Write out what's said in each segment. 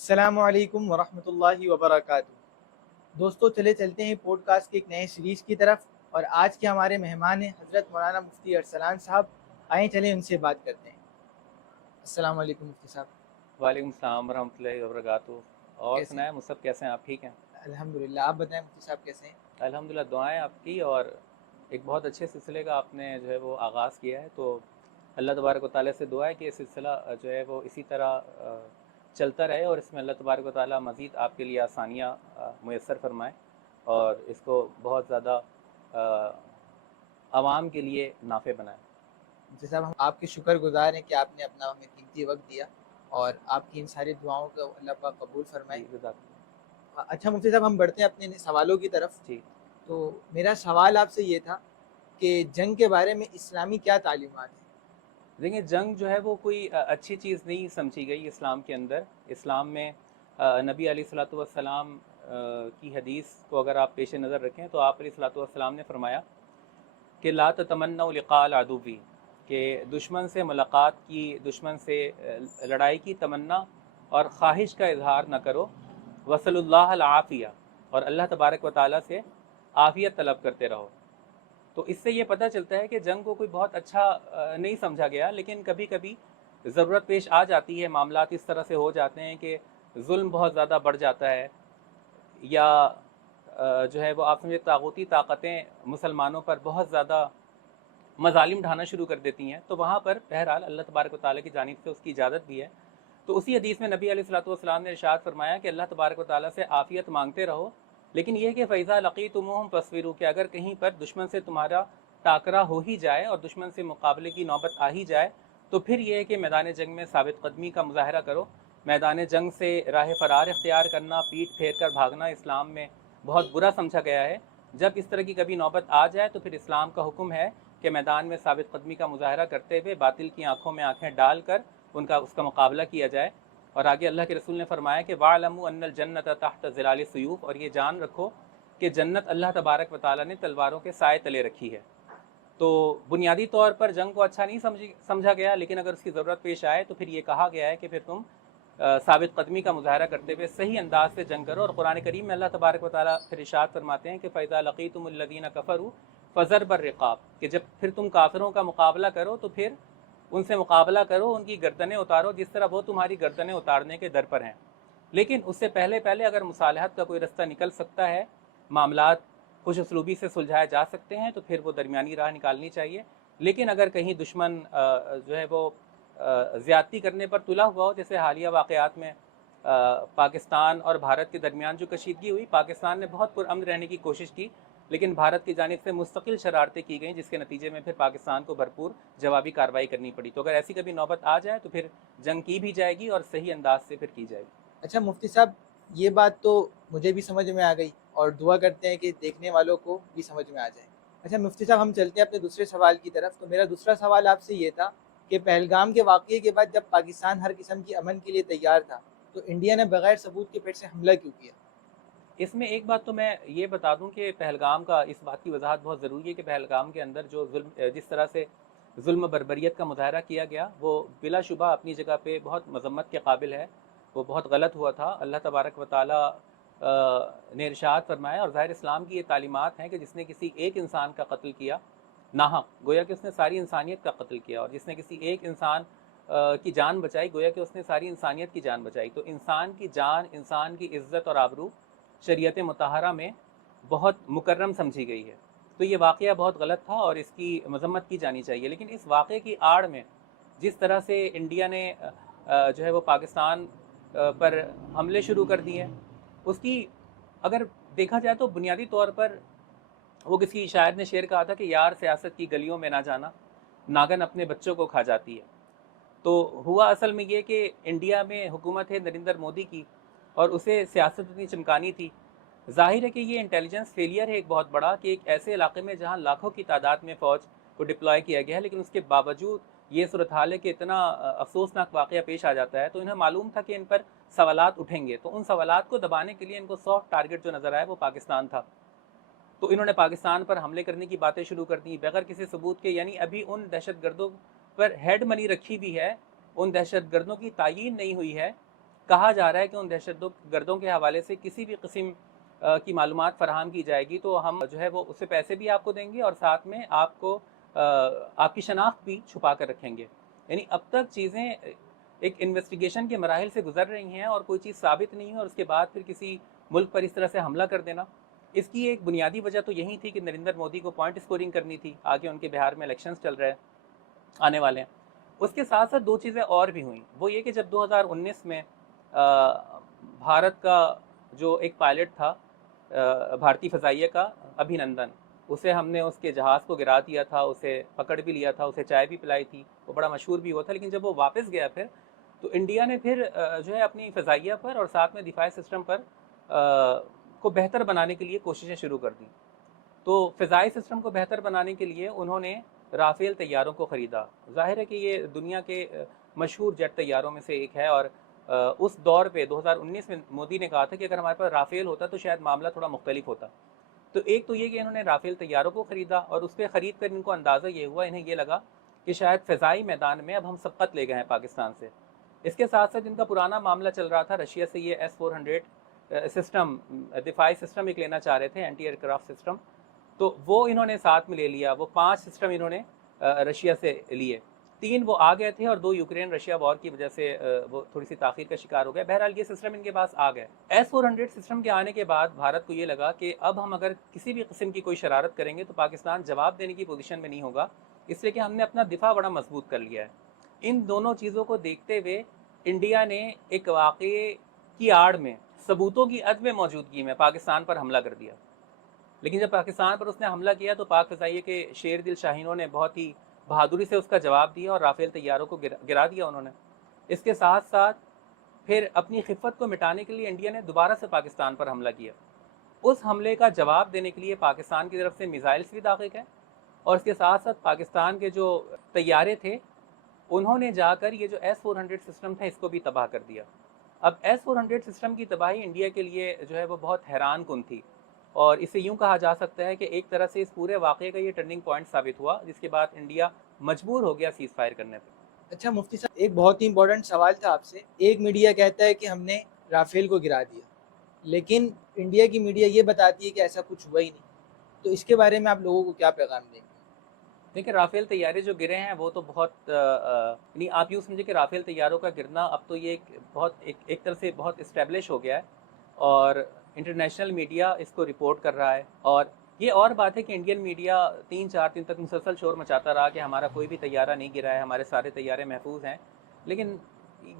السلام علیکم ورحمۃ اللہ وبرکاتہ۔ دوستو چلے چلتے ہیں پوڈ کاسٹ کے ایک نئے سیریز کی طرف، اور آج کے ہمارے مہمان ہیں حضرت مولانا مفتی ارسلان صاحب۔ آئیں چلیں ان سے بات کرتے ہیں۔ السلام علیکم مفتی صاحب۔ وعلیکم السلام ورحمۃ اللہ وبرکاتہ۔ اور کیسے ہیں؟ سنائیں مصعب، کیسے ہیں آپ؟ ٹھیک ہیں؟ الحمدللہ، آپ بتائیں مفتی صاحب کیسے ہیں؟ الحمدللہ، دعائیں آپ کی، اور ایک بہت اچھے سلسلے کا آپ نے جو ہے وہ آغاز کیا ہے، تو اللہ تبارک و تعالیٰ سے دعا ہے کہ یہ سلسلہ جو ہے وہ اسی طرح چلتا رہے، اور اس میں اللہ تبارک و تعالیٰ مزید آپ کے لیے آسانیاں میسر فرمائے، اور اس کو بہت زیادہ عوام کے لیے نافع بنائے۔ مفتی صاحب ہم آپ کے شکر گزار ہیں کہ آپ نے اپنا ہمیں قیمتی وقت دیا، اور آپ کی ان ساری دعاؤں کو اللہ پاک قبول فرمائے۔ جی، جزاک اللہ۔ اچھا مفتی صاحب، ہم بڑھتے ہیں اپنے سوالوں کی طرف۔ جی، تو میرا سوال آپ سے یہ تھا کہ جنگ کے بارے میں اسلامی کیا تعلیمات ہیں؟ دیکھیں، جنگ جو ہے وہ کوئی اچھی چیز نہیں سمجھی گئی اسلام کے اندر۔ اسلام میں نبی علیہ الصلوۃ والسلام کی حدیث کو اگر آپ پیش نظر رکھیں تو آپ علیہ الصلوۃ والسلام نے فرمایا کہ لا تتمنوا لقاء العدو، کہ دشمن سے ملاقات کی، دشمن سے لڑائی کی تمنا اور خواہش کا اظہار نہ کرو، وصل اللہ العافیہ، اور اللہ تبارک و تعالیٰ سے عافیت طلب کرتے رہو۔ تو اس سے یہ پتہ چلتا ہے کہ جنگ کو کوئی بہت اچھا نہیں سمجھا گیا، لیکن کبھی کبھی ضرورت پیش آ جاتی ہے، معاملات اس طرح سے ہو جاتے ہیں کہ ظلم بہت زیادہ بڑھ جاتا ہے، یا جو ہے وہ آپ سمجھے طاغوتی طاقتیں مسلمانوں پر بہت زیادہ مظالم ڈھانا شروع کر دیتی ہیں، تو وہاں پر بہرحال اللہ تبارک و تعالیٰ کی جانب سے اس کی اجازت بھی ہے۔ تو اسی حدیث میں نبی علیہ الصلوۃ والسلام نے ارشاد فرمایا کہ اللہ تبارک و تعالیٰ سے عافیت مانگتے رہو، لیکن یہ کہ فَإِذَا لَقِيتُمُوهُمْ فَاصْبِرُوا، کہ اگر کہیں پر دشمن سے تمہارا ٹاکرا ہو ہی جائے اور دشمن سے مقابلے کی نوبت آ ہی جائے، تو پھر یہ ہے کہ میدان جنگ میں ثابت قدمی کا مظاہرہ کرو۔ میدان جنگ سے راہ فرار اختیار کرنا، پیٹ پھیر کر بھاگنا اسلام میں بہت برا سمجھا گیا ہے۔ جب اس طرح کی کبھی نوبت آ جائے تو پھر اسلام کا حکم ہے کہ میدان میں ثابت قدمی کا مظاہرہ کرتے ہوئے باطل کی آنکھوں میں آنکھیں ڈال کر اس کا مقابلہ کیا جائے۔ اور آگے اللہ کے رسول نے فرمایا کہ وَاعْلَمُوا أَنَّ الْجَنَّةَ تَحْتَ ظِلَالِ السُّيُوفِ، اور یہ جان رکھو کہ جنت اللہ تبارک و تعالیٰ نے تلواروں کے سائے تلے رکھی ہے۔ تو بنیادی طور پر جنگ کو اچھا نہیں سمجھا گیا، لیکن اگر اس کی ضرورت پیش آئے تو پھر یہ کہا گیا ہے کہ پھر تم ثابت قدمی کا مظاہرہ کرتے ہوئے صحیح انداز سے جنگ کرو۔ اور قرآن کریم میں اللہ تبارک و تعالیٰ پھر ارشاد فرماتے ہیں کہ فَإِذَا لَقِيتُمُ الَّذِينَ كَفَرُوا فَضَرْبَ الرِّقَابِ، کہ جب پھر تم کافروں کا مقابلہ کرو تو پھر ان سے مقابلہ کرو، ان کی گردنیں اتارو جس طرح وہ تمہاری گردنیں اتارنے کے در پر ہیں۔ لیکن اس سے پہلے اگر مصالحت کا کوئی رستہ نکل سکتا ہے، معاملات خوش اسلوبی سے سلجھائے جا سکتے ہیں، تو پھر وہ درمیانی راہ نکالنی چاہیے۔ لیکن اگر کہیں دشمن جو ہے وہ زیادتی کرنے پر تلا ہوا ہو، جیسے حالیہ واقعات میں پاکستان اور بھارت کے درمیان جو کشیدگی ہوئی، پاکستان نے بہت پرامن رہنے کی کوشش کی، لیکن بھارت کی جانب سے مستقل شرارتیں کی گئیں، جس کے نتیجے میں پھر پاکستان کو بھرپور جوابی کارروائی کرنی پڑی۔ تو اگر ایسی کبھی نوبت آ جائے تو پھر جنگ کی بھی جائے گی اور صحیح انداز سے پھر کی جائے گی۔ اچھا مفتی صاحب، یہ بات تو مجھے بھی سمجھ میں آ گئی، اور دعا کرتے ہیں کہ دیکھنے والوں کو بھی سمجھ میں آ جائے۔ اچھا مفتی صاحب، ہم چلتے ہیں اپنے دوسرے سوال کی طرف۔ تو میرا دوسرا سوال آپ سے یہ تھا کہ پہلگام کے واقعے کے بعد جب پاکستان ہر قسم کی امن کے لیے تیار تھا، تو انڈیا نے بغیر ثبوت کے پیٹ سے حملہ کیوں کیا؟ اس میں ایک بات تو میں یہ بتا دوں کہ پہلگام کا اس بات کی وضاحت بہت ضروری ہے کہ پہلگام کے اندر جو جس طرح سے ظلم و بربریت کا مظاہرہ کیا گیا، وہ بلا شبہ اپنی جگہ پہ بہت مذمت کے قابل ہے، وہ بہت غلط ہوا تھا۔ اللہ تبارک و تعالیٰ نے ارشاد فرمایا، اور ظاہر اسلام کی یہ تعلیمات ہیں کہ جس نے کسی ایک انسان کا قتل کیا ناحق، گویا کہ اس نے ساری انسانیت کا قتل کیا، اور جس نے کسی ایک انسان کی جان بچائی، گویا کہ اس نے ساری انسانیت کی جان بچائی۔ تو انسان کی جان، انسان کی عزت اور آبرو شریعت مطہرہ میں بہت مکرم سمجھی گئی ہے۔ تو یہ واقعہ بہت غلط تھا اور اس کی مذمت کی جانی چاہیے، لیکن اس واقعے کی آڑ میں جس طرح سے انڈیا نے جو ہے وہ پاکستان پر حملے شروع کر دیے، اس کی اگر دیکھا جائے تو بنیادی طور پر وہ کسی شاعر نے شعر کہا تھا کہ یار سیاست کی گلیوں میں نہ جانا، ناگن اپنے بچوں کو کھا جاتی ہے۔ تو ہوا اصل میں یہ کہ انڈیا میں حکومت ہے نریندر مودی کی، اور اسے سیاست اتنی چمکانی تھی۔ ظاہر ہے کہ یہ انٹیلیجنس فیلئر ہے ایک بہت بڑا، کہ ایک ایسے علاقے میں جہاں لاکھوں کی تعداد میں فوج کو ڈپلوائے کیا گیا ہے، لیکن اس کے باوجود یہ صورتحال ہے کہ اتنا افسوسناک واقعہ پیش آ جاتا ہے۔ تو انہیں معلوم تھا کہ ان پر سوالات اٹھیں گے، تو ان سوالات کو دبانے کے لیے ان کو سافٹ ٹارگٹ جو نظر آیا وہ پاکستان تھا۔ تو انہوں نے پاکستان پر حملے کرنے کی باتیں شروع کر دیں بغیر کسی ثبوت کے، یعنی ابھی ان دہشت گردوں پر ہیڈ منی رکھی بھی ہے، ان دہشت گردوں کی تعیین نہیں ہوئی ہے، کہا جا رہا ہے کہ ان دہشت گردوں کے حوالے سے کسی بھی قسم کی معلومات فراہم کی جائے گی تو ہم جو ہے وہ اس سے پیسے بھی آپ کو دیں گے اور ساتھ میں آپ کو آپ کی شناخت بھی چھپا کر رکھیں گے. یعنی اب تک چیزیں ایک انویسٹیگیشن کے مراحل سے گزر رہی ہیں اور کوئی چیز ثابت نہیں ہے اور اس کے بعد پھر کسی ملک پر اس طرح سے حملہ کر دینا. اس کی ایک بنیادی وجہ تو یہی تھی کہ نریندر مودی کو پوائنٹ اسکورنگ کرنی تھی. آگے ان کے بہار میں الیکشنز چل رہے ہیں, آنے والے ہیں. اس کے ساتھ ساتھ دو چیزیں اور بھی ہوئیں. وہ یہ کہ جب 2019 میں بھارت کا جو ایک پائلٹ تھا بھارتی فضائیہ کا ابھینندن, اسے ہم نے اس کے جہاز کو گرا دیا تھا, اسے پکڑ بھی لیا تھا, اسے چائے بھی پلائی تھی, وہ بڑا مشہور بھی ہوا تھا. لیکن جب وہ واپس گیا پھر تو انڈیا نے پھر جو ہے اپنی فضائیہ پر اور ساتھ میں دفاعی سسٹم پر کو بہتر بنانے کے لیے کوششیں شروع کر دیں. تو فضائی سسٹم کو بہتر بنانے کے لیے انہوں نے رافیل طیاروں کو خریدا. ظاہر ہے کہ یہ دنیا کے مشہور جیٹ طیاروں میں سے ایک ہے اور اس دور پہ 2019 میں مودی نے کہا تھا کہ اگر ہمارے پاس رافیل ہوتا تو شاید معاملہ تھوڑا مختلف ہوتا. تو ایک تو یہ کہ انہوں نے رافیل طیاروں کو خریدا اور اس پہ خرید کر ان کو اندازہ یہ ہوا, انہیں یہ لگا کہ شاید فضائی میدان میں اب ہم سبقت لے گئے ہیں پاکستان سے. اس کے ساتھ ساتھ ان کا پرانا معاملہ چل رہا تھا رشیا سے, یہ S-400 سسٹم دفاعی سسٹم ایک لینا چاہ رہے تھے, اینٹی ایئر کرافٹ سسٹم. تو وہ انہوں نے ساتھ میں لے لیا. وہ 5 سسٹم انہوں نے رشیا سے لیے, 3 وہ آ گئے تھے اور 2 یوکرین رشیا وار کی وجہ سے وہ تھوڑی سی تاخیر کا شکار ہو گئے. بہرحال یہ سسٹم ان کے پاس آ گئے. S-400 سسٹم کے آنے کے بعد بھارت کو یہ لگا کہ اب ہم اگر کسی بھی قسم کی کوئی شرارت کریں گے تو پاکستان جواب دینے کی پوزیشن میں نہیں ہوگا, اس لیے کہ ہم نے اپنا دفاع بڑا مضبوط کر لیا ہے. ان دونوں چیزوں کو دیکھتے ہوئے انڈیا نے ایک واقعے کی آڑ میں ثبوتوں کی عدم موجودگی میں پاکستان پر حملہ کر دیا. لیکن جب پاکستان پر اس نے حملہ کیا تو پاک فضائیہ کے شیر دل شاہینوں نے بہت ہی بہادری سے اس کا جواب دیا اور رافیل طیاروں کو گرا دیا انہوں نے. اس کے ساتھ ساتھ پھر اپنی خفت کو مٹانے کے لیے انڈیا نے دوبارہ سے پاکستان پر حملہ کیا. اس حملے کا جواب دینے کے لیے پاکستان کی طرف سے میزائلز بھی داغے گئے اور اس کے ساتھ ساتھ پاکستان کے جو طیارے تھے انہوں نے جا کر یہ جو S-400 سسٹم تھا اس کو بھی تباہ کر دیا. اب S-400 سسٹم کی تباہی انڈیا کے لیے جو ہے وہ بہت حیران کن تھی اور اسے یوں کہا جا سکتا ہے کہ ایک طرح سے اس پورے واقعے کا یہ ٹرننگ پوائنٹ ثابت ہوا جس کے بعد انڈیا مجبور ہو گیا سیز فائر کرنے پہ. اچھا مفتی صاحب, ایک بہت ہی امپورٹنٹ سوال تھا آپ سے. ایک میڈیا کہتا ہے کہ ہم نے رافیل کو گرا دیا, لیکن انڈیا کی میڈیا یہ بتاتی ہے کہ ایسا کچھ ہوا ہی نہیں. تو اس کے بارے میں آپ لوگوں کو کیا پیغام دیں گے؟ دیکھیں, رافیل طیارے جو گرے ہیں وہ تو بہت یعنی آپ یوں سمجھے کہ رافیل طیاروں کا گرنا اب تو یہ ایک طرح سے بہت اسٹیبلش ہو گیا ہے اور انٹرنیشنل میڈیا اس کو رپورٹ کر رہا ہے. اور یہ اور بات ہے کہ انڈین میڈیا 3-4 دن تک مسلسل شور مچاتا رہا کہ ہمارا کوئی بھی طیارہ نہیں گرا ہے, ہمارے سارے طیارے محفوظ ہیں. لیکن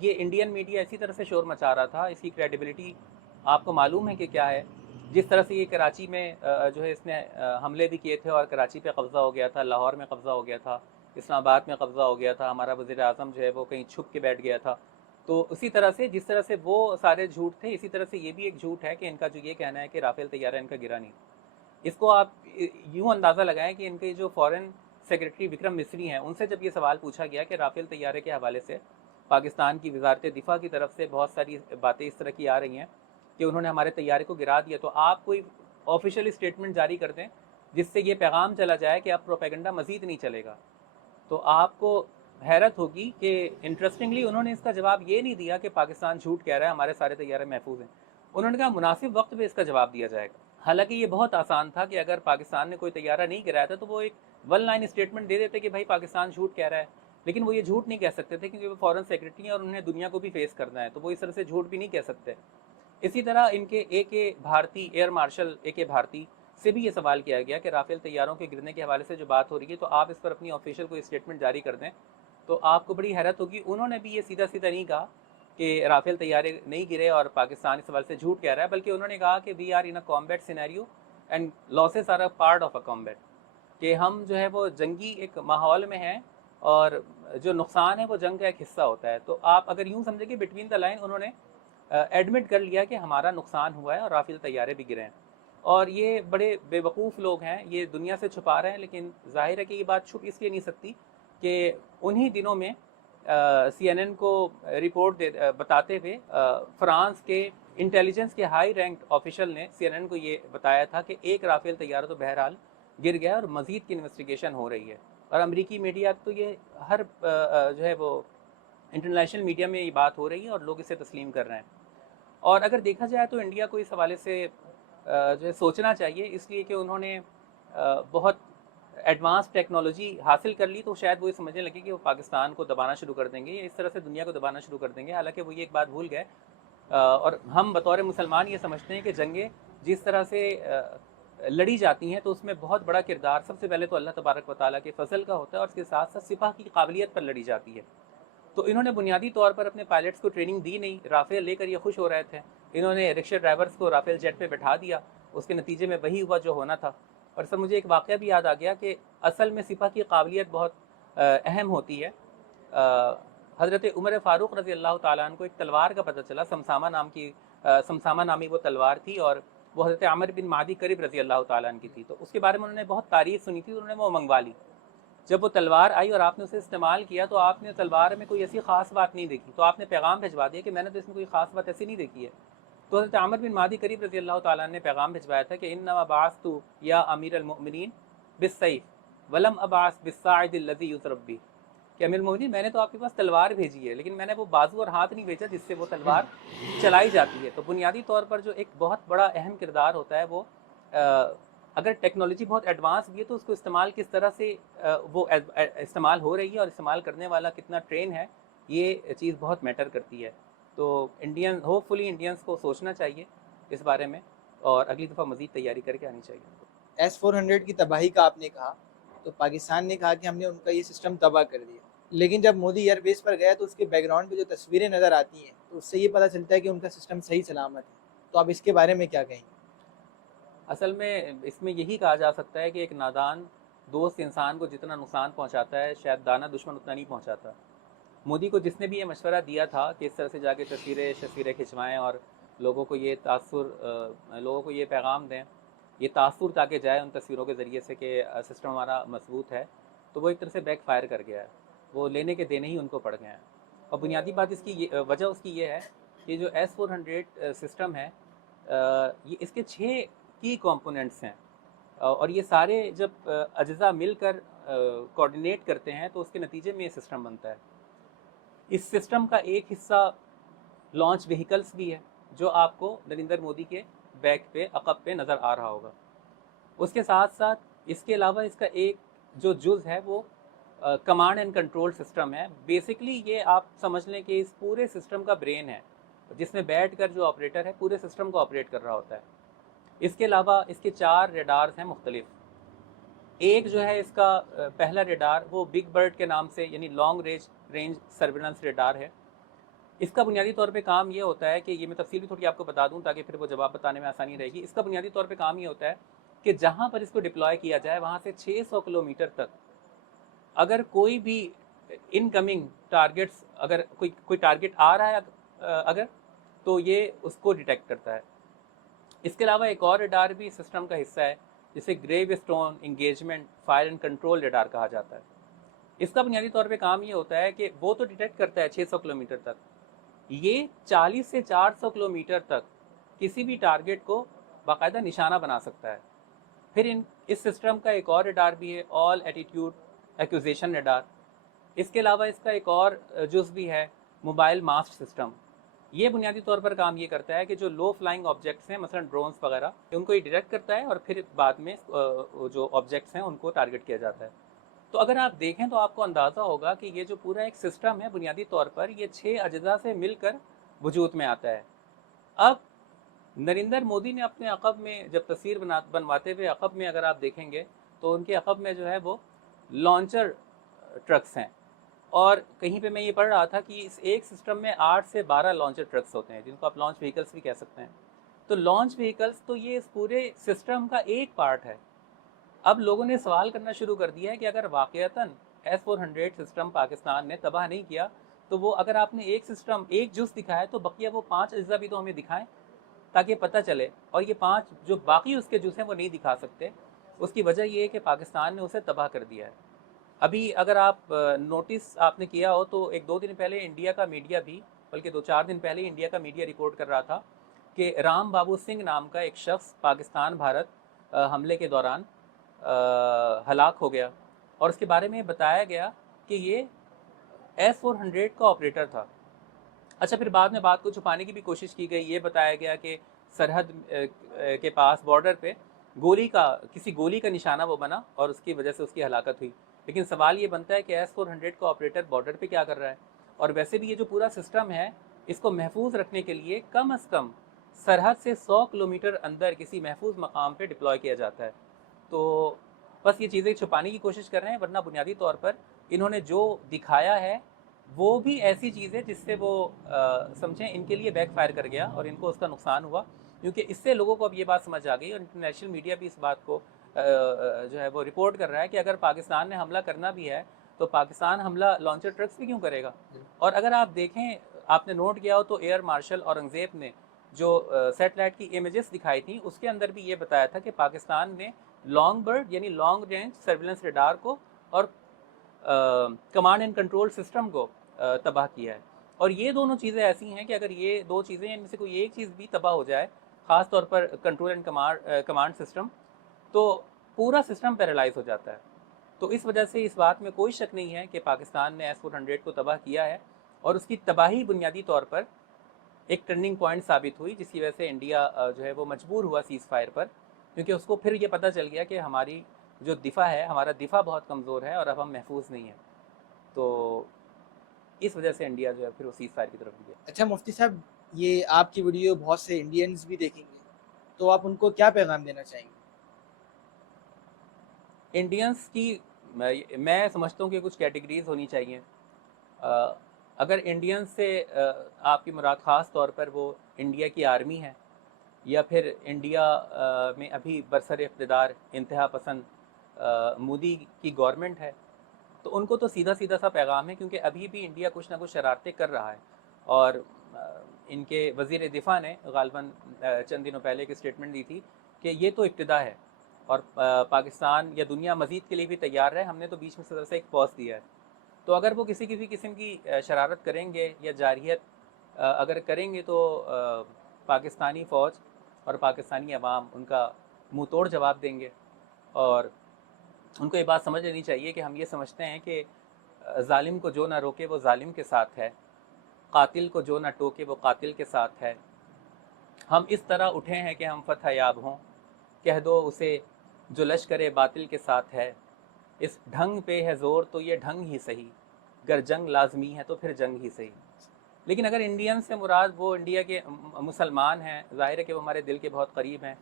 یہ انڈین میڈیا اسی طرح سے شور مچا رہا تھا, اس کی کریڈیبلٹی آپ کو معلوم ہے کہ کیا ہے. جس طرح سے یہ کراچی میں جو ہے اس نے حملے بھی کیے تھے اور کراچی پہ قبضہ ہو گیا تھا, لاہور میں قبضہ ہو گیا تھا, اسلام آباد میں قبضہ ہو گیا تھا, ہمارا وزیر اعظم جو ہے وہ کہیں چھپ کے بیٹھ گیا تھا. تو اسی طرح سے جس طرح سے وہ سارے جھوٹ تھے اسی طرح سے یہ بھی ایک جھوٹ ہے کہ ان کا جو یہ کہنا ہے کہ رافیل طیارہ ان کا گرا نہیں. اس کو آپ یوں اندازہ لگائیں کہ ان کے جو فورن سیکرٹری وکرم مسری ہیں ان سے جب یہ سوال پوچھا گیا کہ رافیل طیارے کے حوالے سے پاکستان کی وزارت دفاع کی طرف سے بہت ساری باتیں اس طرح کی آ رہی ہیں کہ انہوں نے ہمارے طیارے کو گرا دیا, تو آپ کوئی آفیشیل اسٹیٹمنٹ جاری کر دیں جس سے یہ پیغام چلا جائے کہ اب پروپیگنڈا مزید نہیں چلے گا. تو آپ کو حیرت ہوگی کہ انٹرسٹنگلی انہوں نے اس کا جواب یہ نہیں دیا کہ پاکستان جھوٹ کہہ رہا ہے, ہمارے سارے طیارے محفوظ ہیں. انہوں نے کہا مناسب وقت پہ اس کا جواب دیا جائے گا. حالانکہ یہ بہت آسان تھا کہ اگر پاکستان نے کوئی طیارہ نہیں گرایا تھا تو وہ ایک 1 لائن اسٹیٹمنٹ دے دیتے کہ بھائی پاکستان جھوٹ کہہ رہا ہے. لیکن وہ یہ جھوٹ نہیں کہہ سکتے تھے کیونکہ وہ فورن سیکرٹری ہیں اور انہیں دنیا کو بھی فیس کرنا ہے, تو وہ اس طرح سے جھوٹ بھی نہیں کہہ سکتے. اسی طرح ان کے AK بھارتی ایئر مارشل AK بھارتی سے بھی یہ سوال کیا گیا کہ رافیل طیاروں کے گرنے کے حوالے سے جو بات ہو رہی ہے تو آپ اس پر اپنی آفیشیل کوئی اسٹیٹمنٹ جاری کر دیں. تو آپ کو بڑی حیرت ہوگی, انہوں نے بھی یہ سیدھا نہیں کہا کہ رافیل طیارے نہیں گرے اور پاکستان اس حوالے سے جھوٹ کہہ رہا ہے, بلکہ انہوں نے کہا کہ we are in a combat scenario and losses are a part of a combat, کہ ہم جو ہے وہ جنگی ایک ماحول میں ہیں اور جو نقصان ہے وہ جنگ کا ایک حصہ ہوتا ہے. تو آپ اگر یوں سمجھیں کہ بٹوین دا لائن انہوں نے ایڈمٹ کر لیا کہ ہمارا نقصان ہوا ہے اور رافیل طیارے بھی گرے ہیں. اور یہ بڑے بے وقوف لوگ ہیں, یہ دنیا سے چھپا رہے ہیں, لیکن ظاہر ہے کہ یہ بات چھپ اس لیے نہیں سکتی کہ انہی دنوں میں CNN کو رپورٹ بتاتے ہوئے فرانس کے انٹیلیجنس کے ہائی رینک آفیشل نے CNN کو یہ بتایا تھا کہ ایک رافیل طیارہ تو بہرحال گر گیا اور مزید کی انویسٹیگیشن ہو رہی ہے. اور امریکی میڈیا تو یہ ہر جو ہے وہ انٹرنیشنل میڈیا میں یہ بات ہو رہی ہے اور لوگ اسے تسلیم کر رہے ہیں. اور اگر دیکھا جائے تو انڈیا کو اس حوالے سے جو ہے سوچنا چاہیے، اس لیے کہ انہوں نے بہت ایڈوانس ٹیکنالوجی حاصل کر لی، تو شاید وہ یہ سمجھنے لگے کہ وہ پاکستان کو دبانا شروع کر دیں گے یا اس طرح سے دنیا کو دبانا شروع کر دیں گے. حالانکہ وہ یہ ایک بات بھول گئے، اور ہم بطور مسلمان یہ سمجھتے ہیں کہ جنگیں جس طرح سے لڑی جاتی ہیں تو اس میں بہت بڑا کردار سب سے پہلے تو اللہ تبارک و تعالیٰ کے فضل کا ہوتا ہے، اور اس کے ساتھ ساتھ سپاہ کی قابلیت پر لڑی جاتی ہے. تو انہوں نے بنیادی طور پر اپنے پائلٹس کو ٹریننگ دی نہیں. رافیل لے کر یہ خوش ہو رہے تھے، انہوں نے رکشہ ڈرائیورز کو رافیل جیٹ پہ بٹھا دیا، اس کے نتیجے میں وہی ہوا جو ہونا تھا. اور سر مجھے ایک واقعہ بھی یاد آ گیا کہ اصل میں سپاہ کی قابلیت بہت اہم ہوتی ہے. حضرت عمر فاروق رضی اللہ تعالیٰ عنہ کو ایک تلوار کا پتہ چلا، سمسامہ نامی وہ تلوار تھی، اور وہ حضرت عامر بن معدی کرب رضی اللہ تعالیٰ عنہ کی تھی. تو اس کے بارے میں انہوں نے بہت تعریف سنی تھی، تو انہوں نے وہ منگوا لی. جب وہ تلوار آئی اور آپ نے اسے استعمال کیا تو آپ نے تلوار میں کوئی ایسی خاص بات نہیں دیکھی، تو آپ نے پیغام بھجوا دیا کہ میں نے تو اس میں کوئی خاص بات ایسی نہیں دیکھی ہے. تو حضرت عامر بن معدی کرب رضی اللہ تعالیٰ نے پیغام بھجوایا تھا کہ انما بعثت یا امیر المؤمنین بالسیف ولم ابعث بالصاعد الذی یضرب بہ، کہ امیر المؤمنین میں نے تو آپ کے پاس تلوار بھیجی ہے لیکن میں نے وہ بازو اور ہاتھ نہیں بھیجا جس سے وہ تلوار چلائی جاتی ہے. تو بنیادی طور پر جو ایک بہت بڑا اہم کردار ہوتا ہے وہ اگر ٹیکنالوجی بہت ایڈوانس بھی ہے تو اس کو استعمال کس طرح سے وہ استعمال ہو رہی ہے اور استعمال کرنے والا کتنا ٹرین ہے، یہ چیز بہت میٹر کرتی ہے. تو ہوپ فلی انڈینس کو سوچنا چاہیے اس بارے میں، اور اگلی دفعہ مزید تیاری کر کے آنی چاہیے. S-400 کی تباہی کا آپ نے کہا، تو پاکستان نے کہا کہ ہم نے ان کا یہ سسٹم تباہ کر دیا، لیکن جب مودی ایئر بیس پر گیا تو اس کے بیک گراؤنڈ پہ جو تصویریں نظر آتی ہیں تو اس سے یہ پتہ چلتا ہے کہ ان کا سسٹم صحیح سلامت ہے. تو آپ اس کے بارے میں کیا کہیں گے؟ اصل میں اس میں یہی کہا جا سکتا ہے کہ ایک نادان دوست انسان کو جتنا نقصان پہنچاتا ہے شاید دانا دشمن اتنا نہیں پہنچاتا. مودی کو جس نے بھی یہ مشورہ دیا تھا کہ اس طرح سے جا کے تصویریں کھنچوائیں اور لوگوں کو یہ لوگوں کو یہ پیغام دیں، یہ تاثر تاکہ جائے ان تصویروں کے ذریعے سے کہ سسٹم ہمارا مضبوط ہے، تو وہ ایک طرح سے بیک فائر کر گیا ہے. وہ لینے کے دینے ہی ان کو پڑ گئے ہیں. اور بنیادی بات اس کی وجہ اس کی یہ ہے کہ جو S-400 سسٹم ہے، یہ اس کے 6 کی کمپوننٹس ہیں، اور یہ سارے جب اجزاء مل کر کوآرڈینیٹ کرتے ہیں تو اس کے نتیجے میں یہ سسٹم بنتا ہے. اس سسٹم کا ایک حصہ لانچ وہیکلز بھی ہے جو آپ کو نریندر مودی کے بیک پہ عقب پہ نظر آ رہا ہوگا. اس کے ساتھ ساتھ اس کے علاوہ اس کا ایک جو جز ہے وہ کمانڈ اینڈ کنٹرول سسٹم ہے. بیسکلی یہ آپ سمجھ لیں کہ اس پورے سسٹم کا برین ہے، جس میں بیٹھ کر جو آپریٹر ہے پورے سسٹم کو آپریٹ کر رہا ہوتا ہے. اس کے علاوہ اس کے 4 ریڈارز ہیں مختلف. ایک جو ہے اس کا پہلا ریڈار وہ بگ برڈ کے نام سے، یعنی لانگ رینج سرویلنس ریڈار ہے. اس کا بنیادی طور پہ کام یہ ہوتا ہے کہ یہ میں تفصیل بھی تھوڑی آپ کو بتا دوں تاکہ پھر وہ جواب بتانے میں آسانی رہے گی. اس کا بنیادی طور پہ کام یہ ہوتا ہے کہ جہاں پر اس کو ڈپلوائے کیا جائے وہاں سے 600 کلومیٹر تک اگر کوئی بھی ان کمنگ ٹارگیٹس، اگر کوئی ٹارگیٹ آ رہا ہے اگر، تو یہ اس کو ڈیٹیکٹ کرتا ہے. اس کے علاوہ ایک اور ریڈار بھی سسٹم کا حصہ ہے جسے grave stone engagement fire and control radar کہا جاتا ہے. اس کا بنیادی طور پہ کام یہ ہوتا ہے کہ وہ تو ڈیٹیکٹ کرتا ہے 600 کلومیٹر تک، یہ 40 سے 400 کلومیٹر تک کسی بھی ٹارگیٹ کو باقاعدہ نشانہ بنا سکتا ہے. پھر اس سسٹم کا ایک اور ریڈار بھی ہے آل ایٹیٹیوڈ ایکوزیشن ریڈار. اس کے علاوہ اس کا ایک اور جز بھی ہے موبائل ماسٹ سسٹم. یہ بنیادی طور پر کام یہ کرتا ہے کہ جو لو فلائنگ آبجیکٹس ہیں مثلا ڈرونز وغیرہ، ان کو یہ ڈیٹیکٹ کرتا ہے اور پھر بعد میں جو آبجیکٹس ہیں ان کو ٹارگیٹ کیا جاتا ہے. تو اگر آپ دیکھیں تو آپ کو اندازہ ہوگا کہ یہ جو پورا ایک سسٹم ہے بنیادی طور پر یہ 6 اجزاء سے مل کر وجود میں آتا ہے. اب نریندر مودی نے اپنے عقب میں جب تصویر بنواتے ہوئے عقب میں اگر آپ دیکھیں گے تو ان کے عقب میں جو ہے وہ لانچر ٹرکس ہیں، اور کہیں پہ میں یہ پڑھ رہا تھا کہ اس ایک سسٹم میں 8 سے 12 لانچر ٹرکس ہوتے ہیں جن کو آپ لانچ وہیکلس بھی کہہ سکتے ہیں. تو لانچ وہیکلس تو یہ اس پورے سسٹم کا ایک پارٹ ہے. اب لوگوں نے سوال کرنا شروع کر دیا ہے کہ اگر واقعتاً S-400 سسٹم پاکستان نے تباہ نہیں کیا تو وہ اگر آپ نے ایک سسٹم ایک جز دکھایا تو بقیہ وہ 5 اجزاء بھی تو ہمیں دکھائیں تاکہ پتہ چلے. اور یہ 5 جو باقی اس کے جز ہیں وہ نہیں دکھا سکتے. اس کی وجہ یہ ہے کہ پاکستان نے اسے تباہ کر دیا ہے. ابھی اگر آپ نوٹس آپ نے کیا ہو تو 1-2 دن پہلے انڈیا کا میڈیا بھی، بلکہ 2-4 دن پہلے انڈیا کا میڈیا رپورٹ کر رہا تھا کہ رام بابو سنگھ نام کا ایک شخص پاکستان بھارت حملے کے دوران ہلاک ہو گیا، اور اس کے بارے میں بتایا گیا کہ یہ S-400 کا آپریٹر تھا. اچھا پھر بعد میں بات کو چھپانے کی بھی کوشش کی گئی. یہ بتایا گیا کہ سرحد کے پاس بارڈر پہ کسی گولی کا نشانہ وہ بنا اور اس کی وجہ سے اس کی ہلاکت ہوئی. لیکن سوال یہ بنتا ہے کہ S-400 کا آپریٹر بارڈر پہ کیا کر رہا ہے؟ اور ویسے بھی یہ جو پورا سسٹم ہے اس کو محفوظ رکھنے کے لیے کم از کم سرحد سے 100 کلومیٹر اندر کسی محفوظ مقام پہ ڈپلوائے کیا جاتا ہے. تو بس یہ چیزیں چھپانے کی کوشش کر رہے ہیں، ورنہ بنیادی طور پر انہوں نے جو دکھایا ہے وہ بھی ایسی چیز ہے جس سے وہ سمجھیں ان کے لیے بیک فائر کر گیا اور ان کو اس کا نقصان ہوا. کیونکہ اس سے لوگوں کو اب یہ بات سمجھ آ گئی اور انٹرنیشنل میڈیا بھی اس بات کو جو ہے وہ رپورٹ کر رہا ہے کہ اگر پاکستان نے حملہ کرنا بھی ہے تو پاکستان حملہ لانچر ٹرکس بھی کیوں کرے گا. اور اگر آپ دیکھیں، آپ نے نوٹ کیا ہو تو ایئر مارشل اورنگزیب نے جو سیٹلائٹ کی امیجز دکھائی تھیں اس کے اندر بھی یہ بتایا تھا کہ پاکستان نے لانگ برڈ یعنی لانگ رینج سرویلنس ریڈار کو اور کمانڈ اینڈ کنٹرول سسٹم کو تباہ کیا ہے. اور یہ دونوں چیزیں ایسی ہیں کہ اگر یہ دو چیزیں ان میں سے کوئی ایک چیز بھی تباہ ہو جائے، خاص طور پر کنٹرول اینڈ کمانڈ سسٹم، تو پورا سسٹم پیرالائز ہو جاتا ہے. تو اس وجہ سے اس بات میں کوئی شک نہیں ہے کہ پاکستان نے S-400 کو تباہ کیا ہے اور اس کی تباہی بنیادی طور پر ایک ٹرننگ پوائنٹ ثابت ہوئی جس کی وجہ سے انڈیا جو ہے وہ مجبور ہوا سیز فائر پر، کیونکہ اس کو پھر یہ پتہ چل گیا کہ ہماری جو دفاع ہے، ہمارا دفاع بہت کمزور ہے اور اب ہم محفوظ نہیں ہیں. تو اس وجہ سے انڈیا جو ہے پھر وہ سیز فائر کی طرف گیا. اچھا مفتی صاحب، یہ آپ کی ویڈیو بہت سے انڈینز بھی دیکھیں گے، تو آپ ان کو کیا پیغام دینا چاہیں گے؟ انڈینس کی میں سمجھتا ہوں کہ کچھ کیٹیگریز ہونی چاہیے. اگر انڈین سے آپ کی مراد خاص طور پر وہ انڈیا کی آرمی ہے یا پھر انڈیا میں ابھی برسر اقتدار انتہا پسند مودی کی گورنمنٹ ہے، تو ان کو تو سیدھا سیدھا سا پیغام ہے، کیونکہ ابھی بھی انڈیا کچھ نہ کچھ شرارتیں کر رہا ہے. اور ان کے وزیر دفاع نے غالباً چند دنوں پہلے ایک اسٹیٹمنٹ دی تھی کہ یہ تو ابتدا ہے اور پاکستان یا دنیا مزید کے لیے بھی تیار ہے، ہم نے تو بیچ میں صدر سے ایک پاز دیا ہے. تو اگر وہ کسی قسم کی شرارت کریں گے یا جارحیت اگر کریں گے تو پاکستانی فوج اور پاکستانی عوام ان کا منہ توڑ جواب دیں گے. اور ان کو یہ بات سمجھ لینی چاہیے کہ ہم یہ سمجھتے ہیں کہ ظالم کو جو نہ روکے وہ ظالم کے ساتھ ہے، قاتل کو جو نہ ٹوکے وہ قاتل کے ساتھ ہے. ہم اس طرح اٹھے ہیں کہ ہم فتح یاب ہوں، کہہ دو اسے جو لشکر باطل کے ساتھ ہے. اس ڈھنگ پہ ہے زور تو یہ ڈھنگ ہی صحیح، گر جنگ لازمی ہے تو پھر جنگ ہی صحیح. لیکن اگر انڈین سے مراد وہ انڈیا کے مسلمان ہیں، ظاہر ہے کہ وہ ہمارے دل کے بہت قریب ہیں.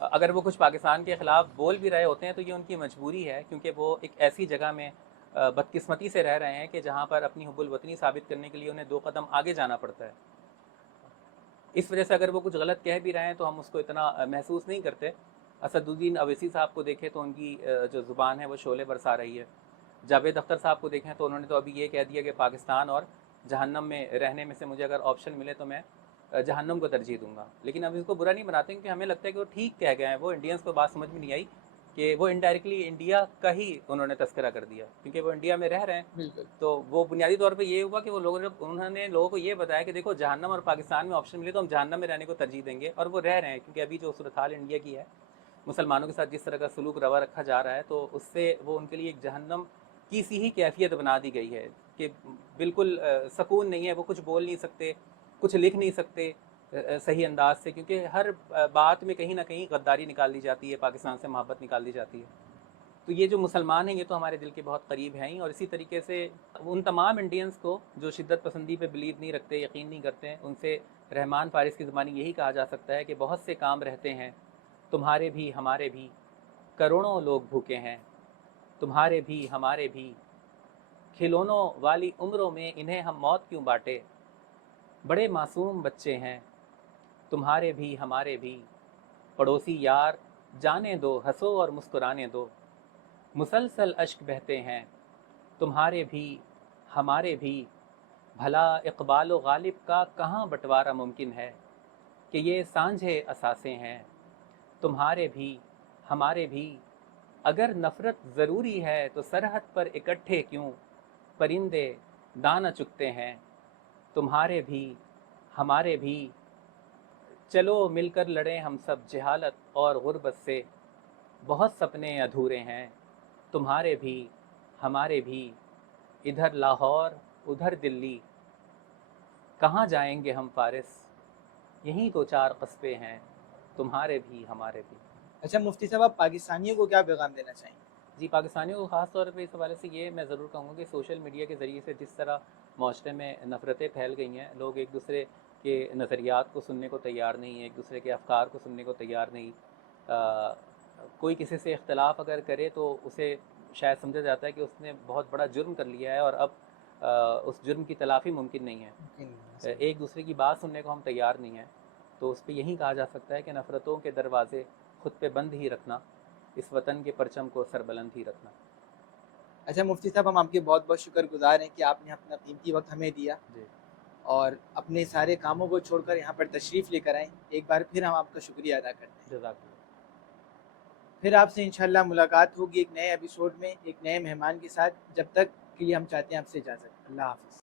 اگر وہ کچھ پاکستان کے خلاف بول بھی رہے ہوتے ہیں تو یہ ان کی مجبوری ہے، کیونکہ وہ ایک ایسی جگہ میں بدقسمتی سے رہ رہے ہیں کہ جہاں پر اپنی حب الوطنی ثابت کرنے کے لیے انہیں 2 قدم آگے جانا پڑتا ہے. اس وجہ سے اگر وہ کچھ غلط کہہ بھی رہے ہیں تو ہم اس کو اتنا محسوس نہیں کرتے. اسد الدین اویسی صاحب کو دیکھیں تو ان کی جو زبان ہے وہ شعلے برسا رہی ہے. جاوید اختر صاحب کو دیکھیں تو انہوں نے تو ابھی یہ کہہ دیا کہ پاکستان اور جہنم میں رہنے میں سے مجھے اگر آپشن ملے تو میں جہنم کو ترجیح دوں گا. لیکن اب اس کو برا نہیں بناتے کیونکہ ہمیں لگتا ہے کہ وہ ٹھیک کہہ گئے ہیں. وہ انڈینس کو بات سمجھ میں نہیں آئی کہ وہ انڈائریکٹلی انڈیا کا ہی انہوں نے تذکرہ کر دیا، کیونکہ وہ انڈیا میں رہ رہے ہیں. بالکل. تو وہ بنیادی طور پہ یہ ہوا کہ وہ انہوں نے لوگوں کو یہ بتایا کہ دیکھو جہنم اور پاکستان میں آپشن ملے تو ہم جہنم میں رہنے کو ترجیح دیں گے. اور وہ رہ رہے ہیں، کیونکہ ابھی جو صورتحال انڈیا کی ہے، مسلمانوں کے ساتھ جس طرح کا سلوک روا رکھا جا رہا ہے، تو اس سے وہ ان کے لیے ایک جہنم کی سی ہی کیفیت بنا دی گئی ہے کہ بالکل سکون نہیں ہے. وہ کچھ بول نہیں سکتے، کچھ لکھ نہیں سکتے صحیح انداز سے، کیونکہ ہر بات میں کہیں نہ کہیں غداری نکال دی جاتی ہے، پاکستان سے محبت نکال دی جاتی ہے. تو یہ جو مسلمان ہیں یہ تو ہمارے دل کے بہت قریب ہیں ہی. اور اسی طریقے سے ان تمام انڈینس کو جو شدت پسندی پہ بلیو نہیں رکھتے، یقین نہیں کرتے، ان سے رحمان فارس کی زبانی یہی کہا جا سکتا ہے کہ بہت سے کام رہتے ہیں تمہارے بھی ہمارے بھی، کروڑوں لوگ بھوکے ہیں تمہارے بھی ہمارے بھی، کھلونوں والی عمروں میں انہیں ہم موت کیوں بانٹے. بڑے معصوم بچے ہیں تمہارے بھی ہمارے بھی، پڑوسی یار جانے دو ہنسو اور مسکرانے دو. مسلسل اشک بہتے ہیں تمہارے بھی ہمارے بھی، بھلا اقبال و غالب کا کہاں بٹوارا ممکن ہے کہ یہ سانجھے اثاثے ہیں تمہارے بھی ہمارے بھی. اگر نفرت ضروری ہے تو سرحد پر اکٹھے کیوں پرندے دانہ چگتے ہیں تمہارے بھی ہمارے بھی. چلو مل کر لڑیں ہم سب جہالت اور غربت سے، بہت سپنے ادھورے ہیں تمہارے بھی ہمارے بھی. ادھر لاہور ادھر دلی کہاں جائیں گے ہم فارس، یہیں تو چار قصبے ہیں تمہارے بھی ہمارے بھی۔ اچھا مفتی صاحب، آپ پاکستانیوں کو کیا پیغام دینا چاہیں گے؟ جی، پاکستانیوں کو خاص طور پہ اس حوالے سے یہ میں ضرور کہوں گا کہ سوشل میڈیا کے ذریعے سے جس طرح معاشرے میں نفرتیں پھیل گئی ہیں، لوگ ایک دوسرے کے نظریات کو سننے کو تیار نہیں ہیں، ایک دوسرے کے افکار کو سننے کو تیار نہیں۔ کوئی کسی سے اختلاف اگر کرے تو اسے شاید سمجھا جاتا ہے کہ اس نے بہت بڑا جرم کر لیا ہے اور اب اس جرم کی تلافی ممکن نہیں ہے۔ ایک دوسرے کی بات سننے کو ہم تیار نہیں ہیں، تو اس پہ یہی کہا جا سکتا ہے کہ نفرتوں کے دروازے خود پہ بند ہی رکھنا، اس وطن کے پرچم کو سربلند ہی رکھنا۔ اچھا مفتی صاحب، ہم آپ کے بہت بہت شکر گزار ہیں کہ آپ نے اپنا قیمتی وقت ہمیں دیا جی، اور اپنے سارے کاموں کو چھوڑ کر یہاں پر تشریف لے کر آئیں۔ ایک بار پھر ہم آپ کا شکریہ ادا کرتے ہیں۔ جزاک اللہ۔ پھر آپ سے انشاءاللہ ملاقات ہوگی ایک نئے ایپیسوڈ میں ایک نئے مہمان کے ساتھ۔ جب تک کے لیے ہم چاہتے ہیں آپ سے اجازت۔ اللہ حافظ۔